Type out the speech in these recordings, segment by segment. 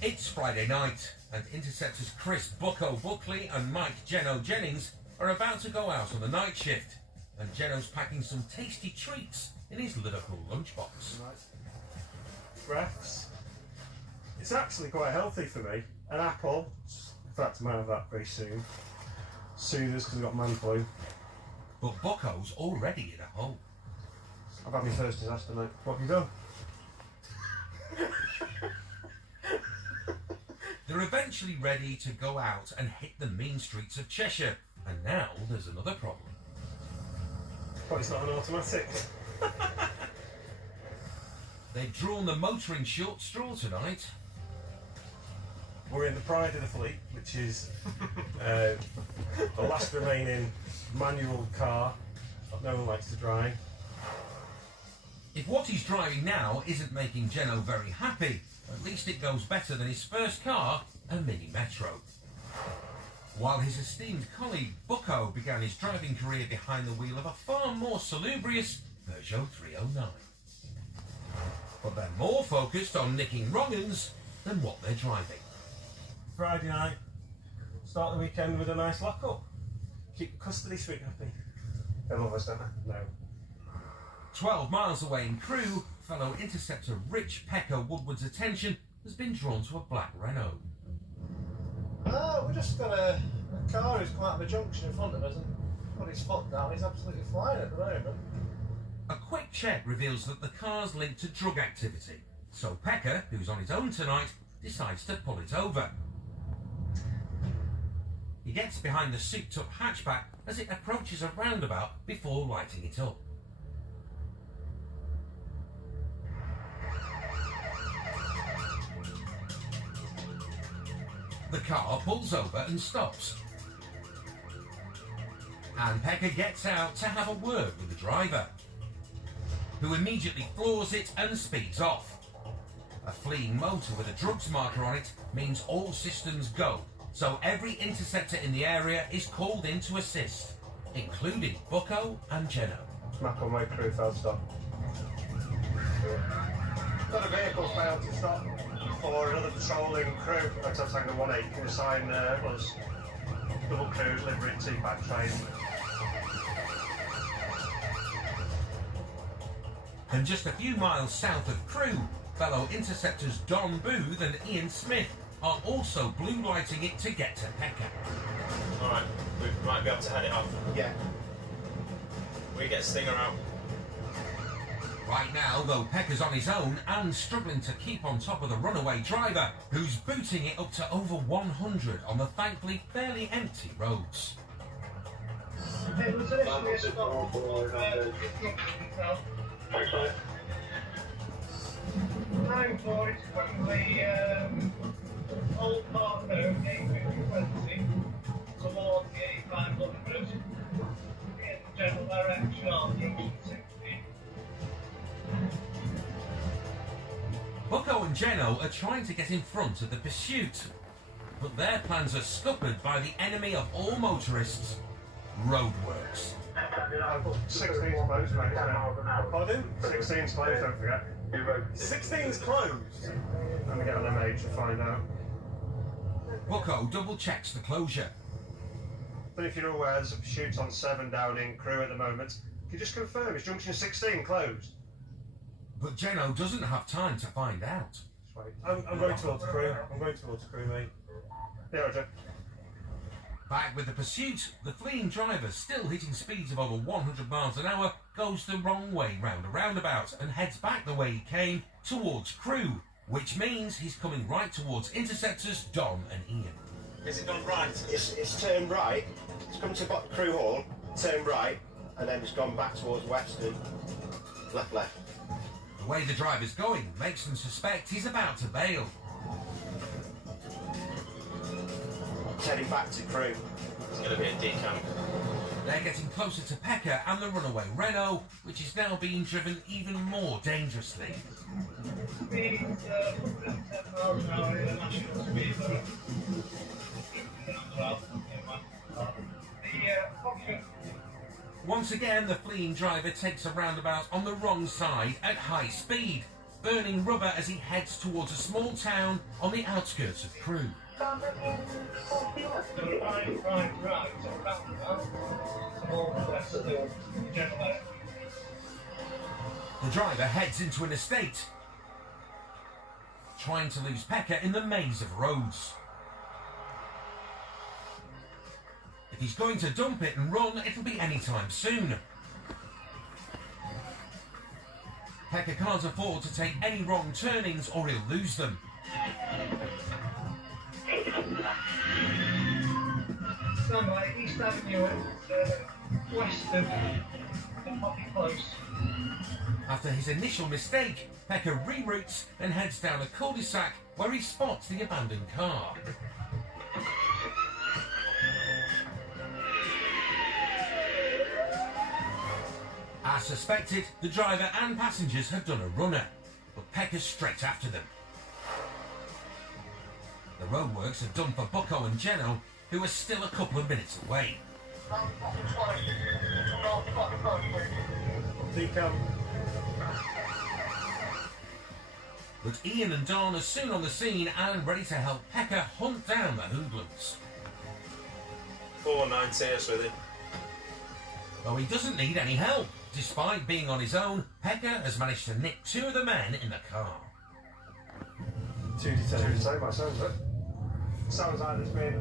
It's Friday night, and Interceptors Chris Bucko Buckley and Mike Geno Jennings are about to go out on the night shift, and Geno's packing some tasty treats in his Liverpool lunchbox. Right. Refs. It's actually quite healthy for me. An apple. In fact, I might have that pretty soon. Sooners, because I've got man flu. But Bucko's already in a hole. I've had my first disaster, mate. What have you done? They're eventually ready to go out and hit the mean streets of Cheshire, and now there's another problem. But it's not an automatic. They've drawn the motoring short straw tonight. We're in the pride of the fleet, which is the last remaining manual car that no one likes to drive. If what he's driving now isn't making Geno very happy, at least it goes better than his first car, a Mini Metro. While his esteemed colleague Bucko began his driving career behind the wheel of a far more salubrious Peugeot 309. But they're more focused on nicking wrong-uns than what they're driving. Friday night, start the weekend with a nice lock-up. Keep the custody suite happy. They love us, don't they? No. 12 miles away in Crewe, fellow Interceptor Rich Pecker Woodward's attention has been drawn to a black Renault. We just got a car who's come out of a junction in front of us and put his foot down. He's absolutely flying at the moment. A quick check reveals that the car's linked to drug activity, so Pecker, who's on his own tonight, decides to pull it over. He gets behind the souped-up hatchback as it approaches a roundabout before lighting it up. The car pulls over and stops. And Pecker gets out to have a word with the driver, who immediately floors it and speeds off. A fleeing motor with a drugs marker on it means all systems go, so every interceptor in the area is called in to assist, including Bucko and Geno. Smack on my crew failed to stop. Got a vehicle failed to stop for another patrolling crew. That's Tango 18. Can assign us double crew, livery, T-pack train. And just a few miles south of Crewe, fellow interceptors Don Booth and Ian Smith are also blue lighting it to get to Pecker. Alright, we might be able to head it off. Yeah. We get Stinger out. Right now, though, Pecker's on his own and struggling to keep on top of the runaway driver, who's booting it up to over 100 on the thankfully fairly empty roads. It was initially a stop for Thanks, mate. 9-4 is from the old Park Road, A320, towards the A500, in the general direction on junction 16. Bucko and Geno are trying to get in front of the pursuit, but their plans are scuppered by the enemy of all motorists, roadworks. 16's closed, mate. Pardon? 16's closed, don't forget. 16's closed? Let me get on the age to find out. Bucko double checks the closure. But if you're aware, there's a pursuit on 7 down in Crewe at the moment. Can you just confirm, is junction 16 closed? But Geno doesn't have time to find out. Just wait. I'm going towards Crewe. I'm going towards Crewe, mate. Yeah, Roger. Back with the pursuit, the fleeing driver, still hitting speeds of over 100 miles an hour, goes the wrong way round a roundabout and heads back the way he came, towards Crewe, which means he's coming right towards interceptors Dom and Ian. Is it gone right? It's turned right, it's come to Crewe Hall, turned right, and then it's gone back towards Western, left. The way the driver's going makes them suspect he's about to bail. It's heading back to Crewe. It's going to be a decamp. They're getting closer to Pecker and the runaway Renault, which is now being driven even more dangerously. Speed 110 miles an hour in the national speed limit. Once again, the fleeing driver takes a roundabout on the wrong side at high speed, burning rubber as he heads towards a small town on the outskirts of Crewe. The driver heads into an estate, trying to lose Pekka in the maze of roads. If he's going to dump it and run, it'll be any time soon. Pekka can't afford to take any wrong turnings or he'll lose them. Stand by East Avenue at Western. It might be close. After his initial mistake, Pekka reroutes and heads down a cul-de-sac where he spots the abandoned car. As suspected, the driver and passengers have done a runner, but Pekka's straight after them. The roadworks are done for Bucko and Jeno, who are still a couple of minutes away. Decam. But Ian and Don are soon on the scene and ready to help Pekka hunt down the hoodlums. 490 is with him. Though he doesn't need any help. Despite being on his own, Pekka has managed to nick two of the men in the car. Two detained, by sounds of it. Sounds like there's been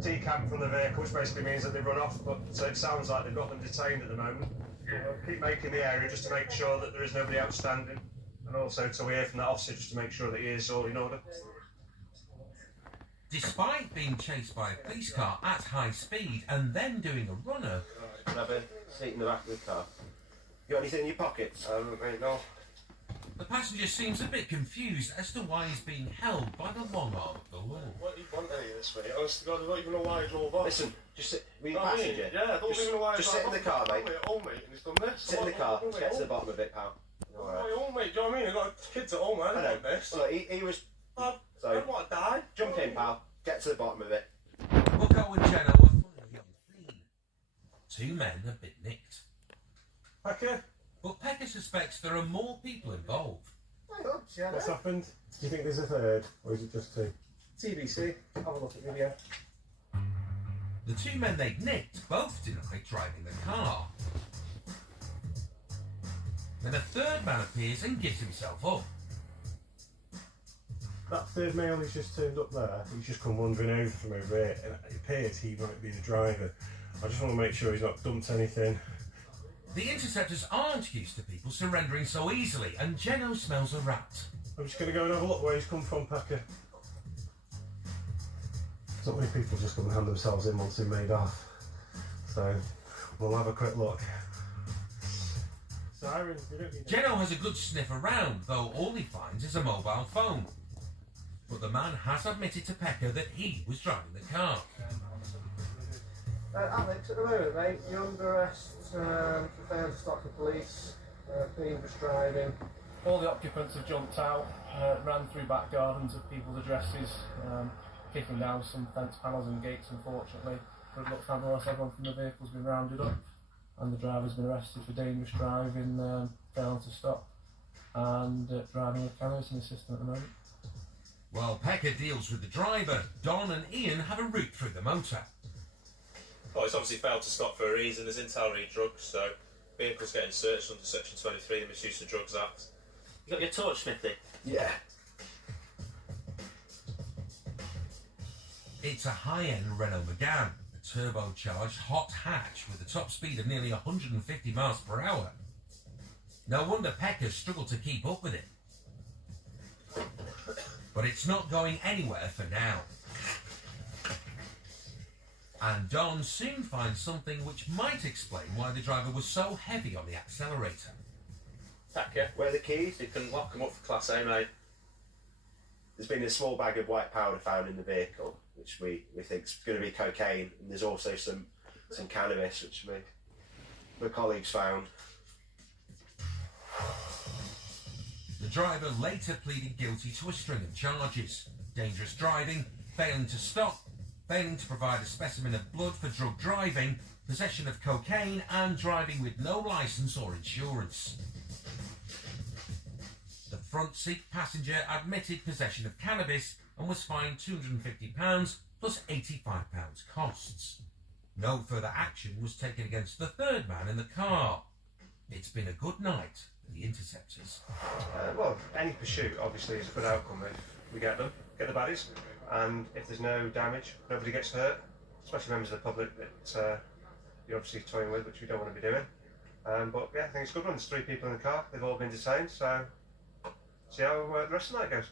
decam from the vehicle, which basically means that they've run off, but it sounds like they've got them detained at the moment. Keep making the area just to make sure that there is nobody outstanding, and also till we hear from that officer just to make sure that he is all in order. Despite being chased by a police car at high speed and then doing a runner, Can I have a seat in the back of the car? You got anything in your pockets? Mate, no. the passenger seems a bit confused as to why he's being held by the long arm of the law. What do you want any of this, mate? Honest to God, I don't even know why I drove off. Listen, just sit. Were you I mean, passenger? yeah, I don't even know why I Just drove sit in the off. car, mate. I'm at home, mate, and he's done this. Sit in the car. Let's get to the bottom of it, pal. I'm Alright. at home, mate. Do you know what I mean? I've got kids at home, I I don't know. want this. Well, look, he was. I So, don't want to die. jump in, pal. Get to the bottom of it. Bucko and Jeno are finally on the scene. Two men have been nicked. Pekka, But Pekka suspects there are more people involved. what's happened? Do you think there's a third, or is it just two? TBC, have a look at the video. The two men they'd nicked both denied driving the car. Then a third man appears and gives himself up. That third male who's just turned up there, he's just come wandering over from over here, and it appears he might be the driver. I just want to make sure he's not dumped anything. The interceptors aren't used to people surrendering so easily, and Jeno smells a rat. I'm just going to go and have a look where he's come from, Pekka. Not many people just come and hand themselves in once they're made off. So, we'll have a quick look. Sirens, we don't need Jeno has a good sniff around, though all he finds is a mobile phone. But the man has admitted to Pekka that he was driving the car. Alex, at the moment, mate, you're under arrest for failing to stop the police, dangerous driving. All the occupants have jumped out, ran through back gardens of people's addresses, kicking down some fence panels and gates, unfortunately. Good luck, fabulous, everyone from the vehicle's been rounded up, and the driver's been arrested for dangerous driving, failing to stop, and driving with cannabis in the system at the moment. While Pekka deals with the driver, Don and Ian have a route through the motor. Well, it's obviously failed to stop for a reason. There's intel read drugs, so vehicle's getting searched under Section 23 of the Misuse of Drugs Act. You got your torch, Smithy? Yeah. It's a high-end Renault Megane, a turbocharged hot hatch with a top speed of nearly 150 miles per hour. No wonder Pekka struggled to keep up with it. But it's not going anywhere for now. And Don soon finds something which might explain why the driver was so heavy on the accelerator. Pekka, Where are the keys? you can lock them up for Class A, mate. There's been a small bag of white powder found in the vehicle, which we think is going to be cocaine, and there's also some cannabis, which my colleagues found. The driver later pleaded guilty to a string of charges: dangerous driving, failing to stop, failing to provide a specimen of blood for drug driving, possession of cocaine, and driving with no licence or insurance. The front seat passenger admitted possession of cannabis and was fined £250 plus £85 costs. No further action was taken against the third man in the car. It's been a good night for the interceptors. Well, any pursuit obviously is a good outcome if we get them, get the baddies, and if there's no damage, nobody gets hurt, especially members of the public that you're obviously toying with, which we don't want to be doing. But yeah, I think it's a good one. There's 3 people in the car, they've all been detained, so see how the rest of the night goes.